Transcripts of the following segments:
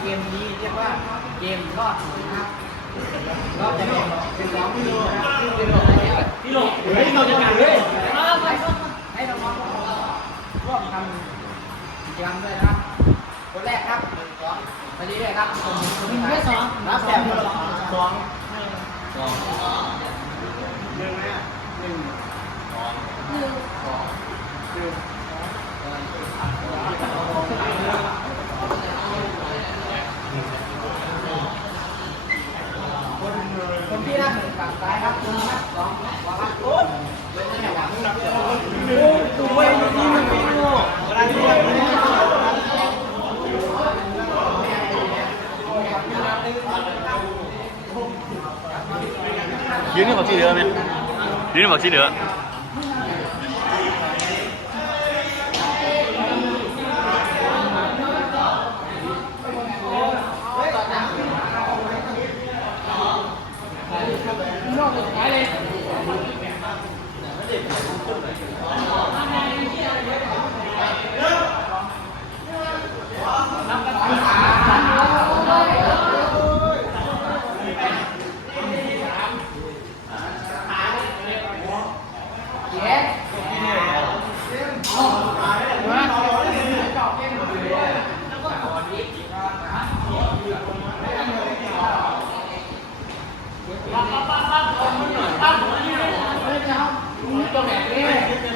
เกมนี้เรียกว่าเกมรอดหนูนะครับรอบจะเป็นเป็นสองทีมนะครับซึ่งเป็นรอบอะไรเนี่ยพี่หลเฮ้ยเราจะกันเลยให้น้องๆร่วมทำกิจกรรมด้วยนะครับคนแรกครับหนึ่งสองไปเรื่อยๆครับคนคนที่สองรับแบบสองสองสองหนึ่งไหมอะหนึ่งสองหนึ่งสองหนึ่งคนคนที่นั่งหนึ่งฝั่งซ้ายครับคุณนับสองวางครับโอ้ยเป็นยังไงวะนับสอง โอ้ยนี่มันพี่โง่อะไรที่ ยืนนี่บอกที่เหลือไหมยืนนี่บอกที่เหลือ Con.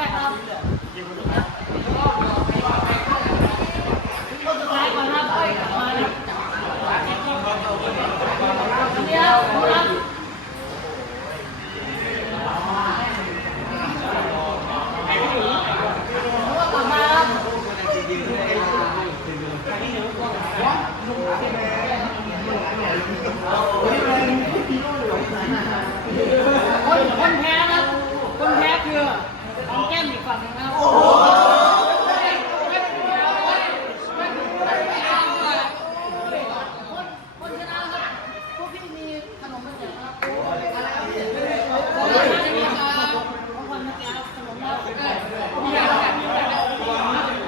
คนคนแพ้ครับคนแพ้คือของแก้มอีกฝั่งหนึงนะครับคนชนะครับพวกพี่มีขนมมาแจกครับอะไรครับของคนมาแจกขนมครับมีอะไรมีอะไร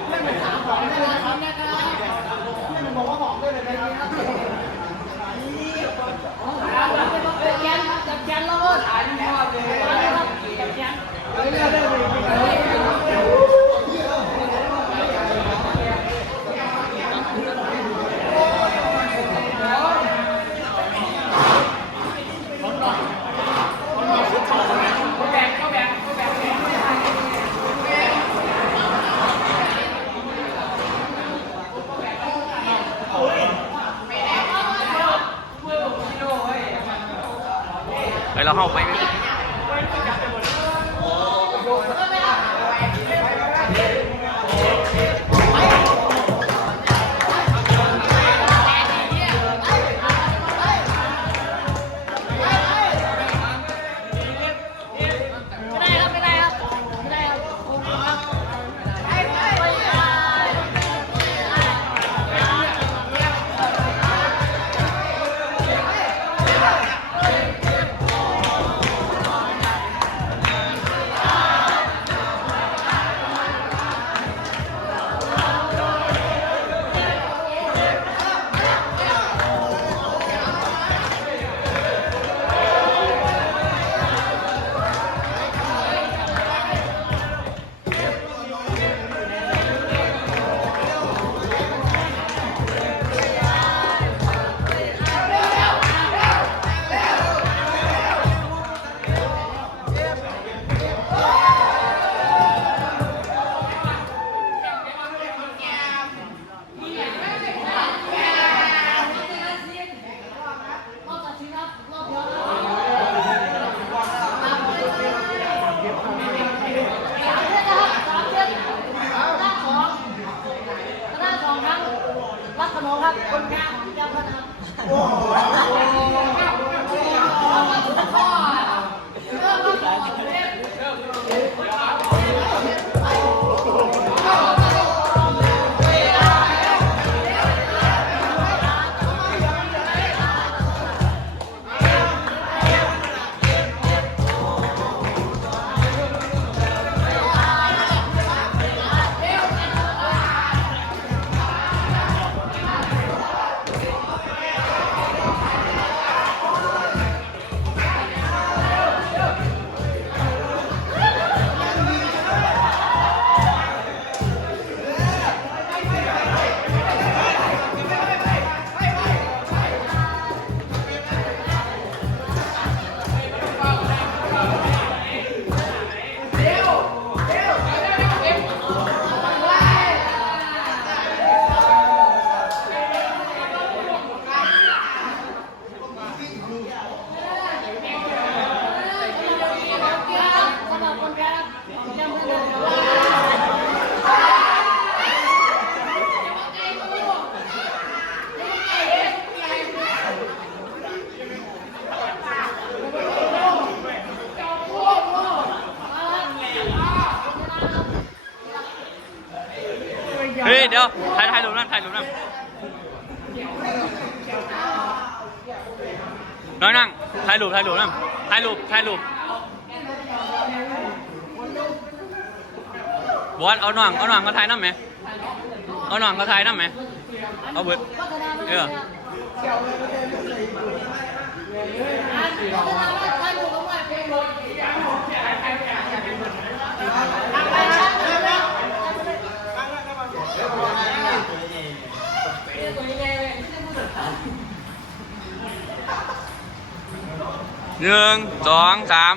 ไม่เหมือนสามของได้เลยครับนะครับไม่เหมือนบอกว่าของได้เลยนะครับจับแขนจับแขนแล้วก็ถ่ายนี่ครับจับแขนเฮ้ยได้เลย ไป น้อยนั่งถ่ายรูปถ่ายรูปนั่งถ่ายรูปถ่ายรูปบอสเอาหน่องเอาหน่องก็ถ่ายน้ำไหมเอาหน่องก็ถ่ายน้ำไหมเอาเบิดเออไป หนึ่งสองสาม